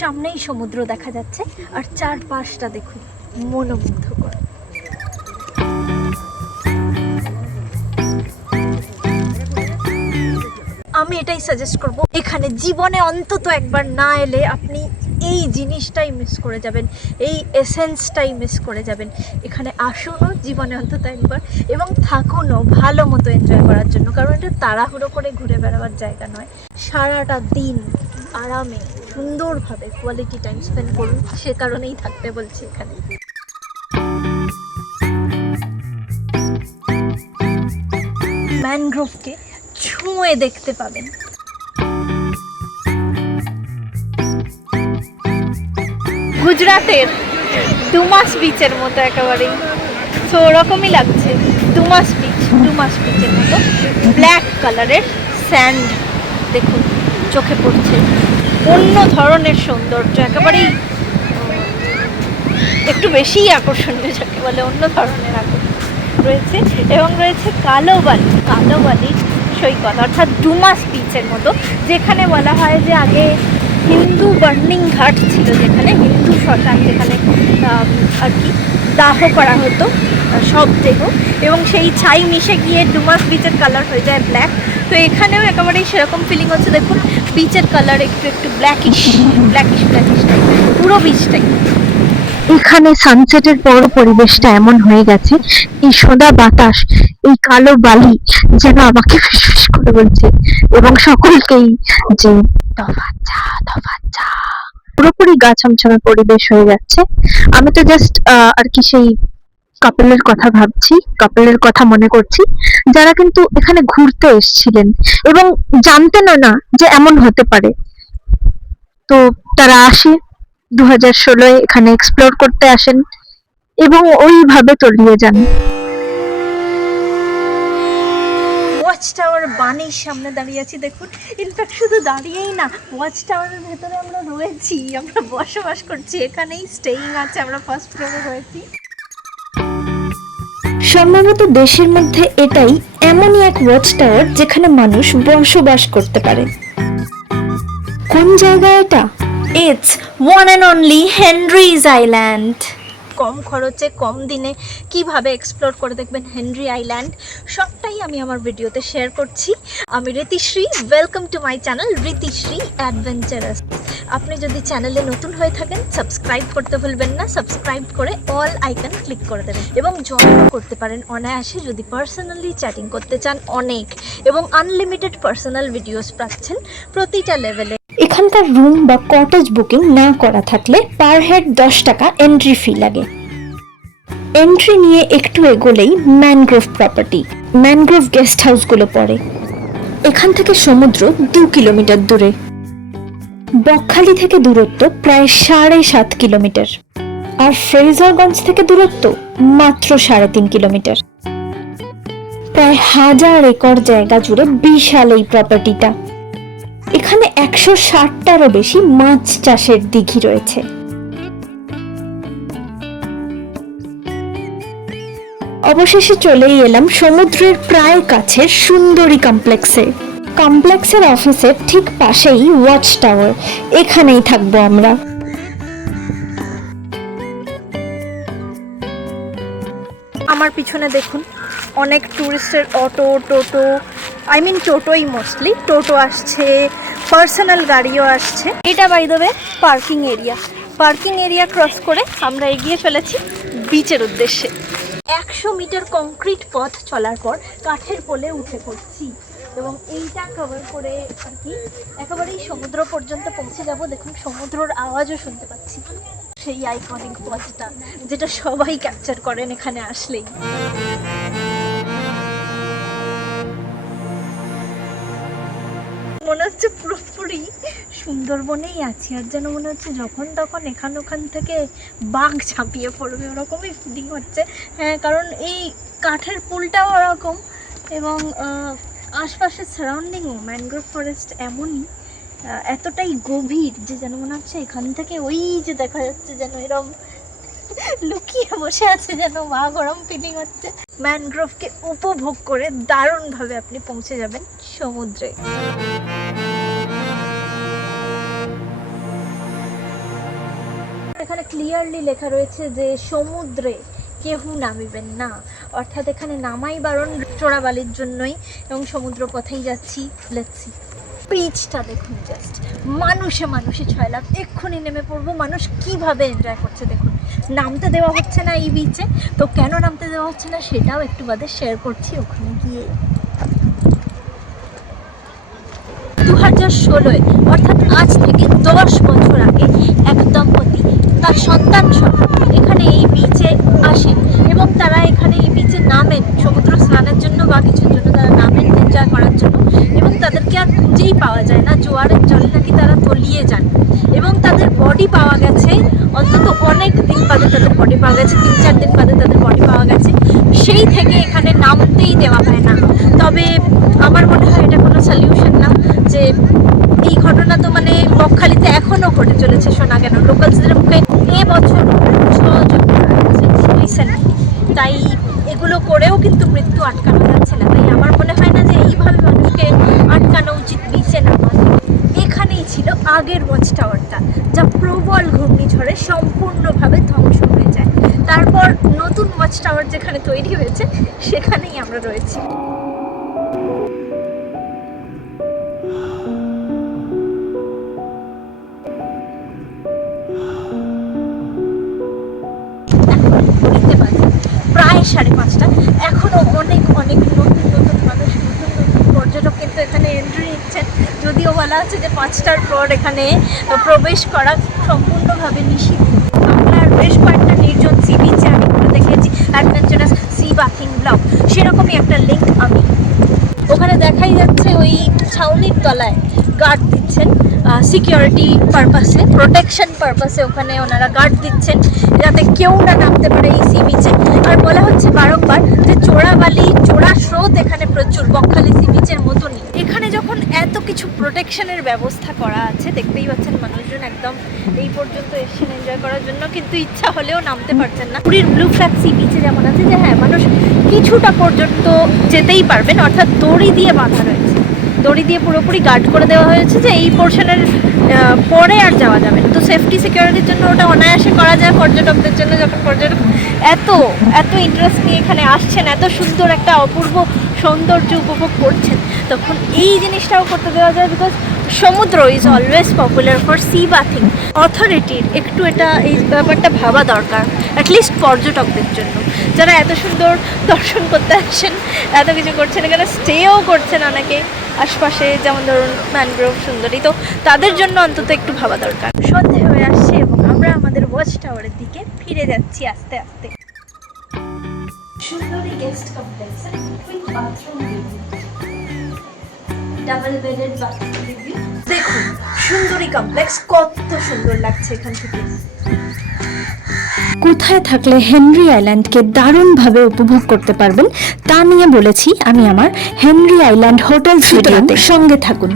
সামনেই সমুদ্র দেখা যাচ্ছে আর চারপাশটা দেখুন মনোমুগ্ধকর। আমি এটাই সাজেস্ট করব, এখানে জীবনে অন্তত একবার না এলে আপনি এই জিনিসটাই মিস করে যাবেন, এই এসেন্সটাই মিস করে যাবেন। এখানে আসুনও জীবনে অন্তত একবার এবং থাকুনও ভালো মতো এনজয় করার জন্য, কারণ এটা তাড়াহুড়ো করে ঘুরে বেড়াবার জায়গা নয়। সারাটা দিন আরামে সুন্দরভাবে কোয়ালিটি টাইম স্পেন্ড করুন, সে কারণেই থাকতে বলছি এখানে। ম্যানগ্রোভকে ছুঁয়ে দেখতে পাবেন। গুজরাটের ডুমাস বিচের মতো একেবারেই, তো ওরকমই লাগছে। ডুমাস বিচের মতো ব্ল্যাক কালারের স্যান্ড দেখুন চোখে পড়ছে, অন্য ধরনের সৌন্দর্য, একেবারেই একটু বেশিই আকর্ষণীয়, যাকে বলে অন্য ধরনের আকর্ষণ রয়েছে। এবং রয়েছে কালো বালির সৈকত, অর্থাৎ ডুমাস বিচের মতো, যেখানে বলা হয় যে আগে হিন্দু বার্নিং ঘাট ছিল, যেখানে হিন্দু শ্মশান, যেখানে আর কি দাহ করা হতো সব দেহ, এবং সেই ছাই মিশে গিয়ে ডুমাস বিচের কালার হয়ে যায় ব্ল্যাক। তো এখানেও একেবারেই সেরকম ফিলিং হচ্ছে। দেখুন বিচের কালার একটু ব্ল্যাকিশ টাইপের, পুরো বিচটাই। এখানে সানসেটের পর পরিবেশটা এমন হয়ে গেছে, এই সোদা বাতাস, এই কালো বালি যেন আমাকে ফিসফিস করে বলছে এবং সকলকেই যে দফা চা। পুরোপুরি গা ছমছমে পরিবেশ হয়ে যাচ্ছে। আমি তো জাস্ট আর কি সেই কাপলের কথা ভাবছি, কাপলের কথা মনে করছি, যারা কিন্তু এখানে ঘুরতে এসেছিলেন এবং জানতেন না যে এমন হতে পারে। তো তারা আসে 2016 এখানে এক্সপ্লোর করতে আসেন এবং ওইভাবে তলিয়ে যান। ওয়াচ টাওয়ার বাণীর সামনে দাঁড়িয়ে আছি দেখুন। ইনফ্যাক্ট শুধু দাঁড়িয়েই না, ওয়াচ টাওয়ারের ভেতরে আমরা রয়েছি, আমরা বসবাস করছি, এখানেই স্টেইং আছে, আমরা ফার্স্ট ফ্লোরে রয়েছি। সম্ভবত দেশের মধ্যে এটাই এমনই এক ওয়াচ টাওয়ার যেখানে মানুষ বসবাস করতে পারে। কোন জায়গা এটা? It's one and only Henry's island. কম খরচে কম দিনে কিভাবে এক্সপ্লোর করে দেখবেন হেনরি আইল্যান্ড, সবটাই আমি আমার ভিডিওতে শেয়ার করছি। আমি Ritishree, welcome to my channel Ritishree adventurous. আপনি যদি চ্যানেলে নতুন হয়ে থাকেন সাবস্ক্রাইব করতে ভুলবেন না, সাবস্ক্রাইব করে অল আইকন ক্লিক করে দেবেন এবং জয়েনও করতে পারেন অনায়াসে যদি পার্সোনালি চ্যাটিং করতে চান। অনেক এবং আনলিমিটেড পার্সোনাল ভিডিওস পাচ্ছেন প্রতিটা লেভেলে। এখানকার রুম বা কটেজ বুকিং না করা থাকলে পার হেড 10 টাকা এন্ট্রি ফি লাগে। এন্ট্রি নিয়ে একটু এগোলেই ম্যানগ্রোভ প্রপার্টি, ম্যানগ্রোভ গেস্ট হাউসগুলো পড়ে। এখান থেকে সমুদ্র 2 কিলোমিটার দূরে। বকখালি থেকে দূরত্ব প্রায় 7.5 কিলোমিটার আর ফ্রেজারগঞ্জ থেকে দূরত্ব মাত্র 3.5 কিলোমিটার। প্রায় 1000 একর জায়গা জুড়ে বিশাল এই প্রপার্টিটা। এখানে 160টারও বেশি মাছ চাষের দিঘি রয়েছে। অবশেষে চলেই এলাম সমুদ্রের প্রায় কাছে সুন্দরী কমপ্লেক্সের অফিসের ঠিক পাশেই ওয়াচ টাওয়ার, এখানেই থাকবো আমরা। আমার পিছনে দেখুন অনেক টুরিস্টের অটো, টোটোই মোস্টলি, টোটো আসছে, পার্সোনাল গাড়িও আসছে। এটা by the way parking area cross করে আমরা এগিয়ে চলেছি বিচের উদ্দেশ্যে। 100 মিটার কংক্রিট পথ চলার পর কাঠের পোলে উঠে পড়ছি এবং এইটা কভার করে আর কি একেবারেই সমুদ্র পর্যন্ত পৌঁছে যাব। দেখুন সমুদ্রের আওয়াজও শুনতে পাচ্ছি, সেই আইকনিক পথটা যেটা সবাই ক্যাপচার করেন এখানে আসলেই। মনে হচ্ছে পুরোপুরি সুন্দরবনেই আছি, আর যেন মনে হচ্ছে যখন তখন ওখান থেকে বাঘ ঝাঁপিয়ে পড়বে, ওরকমই ফিলিং হচ্ছে। হ্যাঁ, কারণ এই কাঠের পুলটাও ওরকম এবং আশপাশের সারাউন্ডিংও ম্যানগ্রোভ ফরেস্ট এমনই এতটাই গভীর যে যেন মনে হচ্ছে এখান থেকে ওই যে দেখা যাচ্ছে যেন এরকম লুকিয়ে বসে আছে, যেন বাঘ, গরম ফিলিং হচ্ছে। ম্যানগ্রোভকে উপভোগ করে দারুণভাবে আপনি পৌঁছে যাবেন সমুদ্রে। এখানে ক্লিয়ারলি লেখা রয়েছে যে সমুদ্রে কেউ নামিবেন না, অর্থাৎ এখানে নামাই বারণ চোরাবালির জন্যই, এবং সমুদ্র পথেই যাচ্ছি। Let's see. বিচটা দেখুন, জাস্ট মানুষে মানুষে ছয়লাভ। এক্ষুনি নেমে পড়বো। মানুষ কিভাবে এনজয় করছে দেখুন। নামতে দেওয়া হচ্ছে না এই বিচে, তো কেন নামতে দেওয়া হচ্ছে না সেটাও একটু বাদে শেয়ার করছি ওখানে গিয়ে। 2016 অর্থাৎ আজ থেকে 10 বছর আগে এক দম্পতি তার সন্তান সহ এখানে এই বিচে আসেন এবং তারা এখানে এই বিচে নামেন সমুদ্র স্নানের জন্য বা কিছুর জন্য। তারা নামেন এনজয় করার জন্য, এবং তাদেরকে আর খুঁজেই পাওয়া যায় না। জোয়ারের জলে নাকি তারা তলিয়ে যান, এবং তাদের বডি পাওয়া গেছে অন্তত অনেক দিন বাদে। তাদের বডি পাওয়া গেছে 3-4 দিন বাদে তাদের বডি পাওয়া গেছে। সেই থেকে এখানে নামতেই দেওয়া হয় না। তবে আমার মনে হয় এটা কোনো সলিউশন না, যে এই ঘটনা তো মানে বকখালিতে এখনও ঘটে চলেছে। শোনা কেন লোকালসদের মুখে এবছর 6 জন রিসেন্টলি। তাই এগুলো করেও কিন্তু মৃত্যু আটকানো যাচ্ছে না। তাই আমার মনে হয় না যে এইভাবে মানুষকে আটকানো উচিত বিচে নামা। এখানেই ছিল আগের ওয়াচ টাওয়ারটা, যা প্রবল ঘূর্ণিঝড়ে সম্পূর্ণভাবে ধ্বংস হয়ে যায়। তারপর নতুন ওয়াচ টাওয়ার যেখানে তৈরি হয়েছে সেখানেই আমরা রয়েছি। প্রায় 5:30। এখনও অনেক অনেক নতুন নতুন মানুষ, নতুন নতুন পর্যটক কিন্তু এখানে এন্ট্রি নিচ্ছেন। যদিও বলা আছে যে 5টার পর এখানে প্রবেশ করা সম্পূর্ণভাবে নিষিদ্ধ। বাংলার বেশ কয়েকটা নির্জন সি বিচে আমি করে দেখেছি অ্যাডভেঞ্চারাস সি বাথিং ব্লগ, সেরকমই একটা লিঙ্ক আমি। ওখানে দেখাই যাচ্ছে ওই ছাউনির তলায় গার্ড দিচ্ছেন সিকিউরিটি পারপাসে, প্রোটেকশন পারপাসে। ওখানে ওনারা গার্ড দিচ্ছেন যাতে কেউ না নামতে পারে এই সি বিচে। আর বলা হচ্ছে বারংবার যে চোরাবালি, চোরা স্রোত এখানে প্রচুর, বকখালি সি বিচের মতনই। এখানে যখন এত কিছু প্রোটেকশনের ব্যবস্থা করা আছে, দেখতেই পাচ্ছেন মানুষজন একদম এই পর্যন্ত এসেছেন এনজয় করার জন্য, কিন্তু ইচ্ছা হলেও নামতে পারছেন না। পুরীর ব্লু ফ্ল্যাগ সি বিচে যেমন আছে যে হ্যাঁ মানুষ কিছুটা পর্যন্ত যেতেই পারবেন, অর্থাৎ দড়ি দিয়ে বাঁধা রয়েছে, দড়ি দিয়ে পুরোপুরি গার্ড করে দেওয়া হয়েছে যে এই পোর্শনের পরে আর যাওয়া যাবে না। তো সেফটি সিকিউরিটির জন্য ওটা অনায়াসে করা যায় পর্যটকদের জন্য। যখন পর্যটক এত এত ইন্টারেস্ট নিয়ে এখানে আসছেন, এত সুন্দর একটা অপূর্ব সৌন্দর্য উপভোগ করছেন, তখন এই জিনিসটাও করতে দেওয়া যায়। বিকজ সমুদ্র is always popular for sea bathing. অথরিটির একটু এই ব্যাপারটা ভাবা দরকার, অ্যাটলিস্ট পর্যটকদের জন্য, যারা এত সুন্দর দর্শন করতে আসছেন, এত কিছু করছেন, এখানে স্টেও করছেন অনেকে আশপাশে, যেমন ধরুন ম্যানগ্রোভ সুন্দরী, তো তাদের জন্য অন্তত একটু ভাবা দরকার। সন্ধে হয়ে আসছে এবং আমরা আমাদের ওয়াচ টাওয়ারের দিকে ফিরে যাচ্ছি আস্তে আস্তে। সুন্দরী guest complex with bathroom review, double bedded bathroom review. দেখুন সুন্দরী কমপ্লেক্স কত সুন্দর লাগছে এখান থেকে। কোথায় থাকলে হেনরি আইল্যান্ডকে দারুণভাবে উপভোগ করতে পারবেন তা নিয়ে বলেছি আমি আমার হেনরি আইল্যান্ড হোটেল ভিডিওতে। সঙ্গে থাকুন।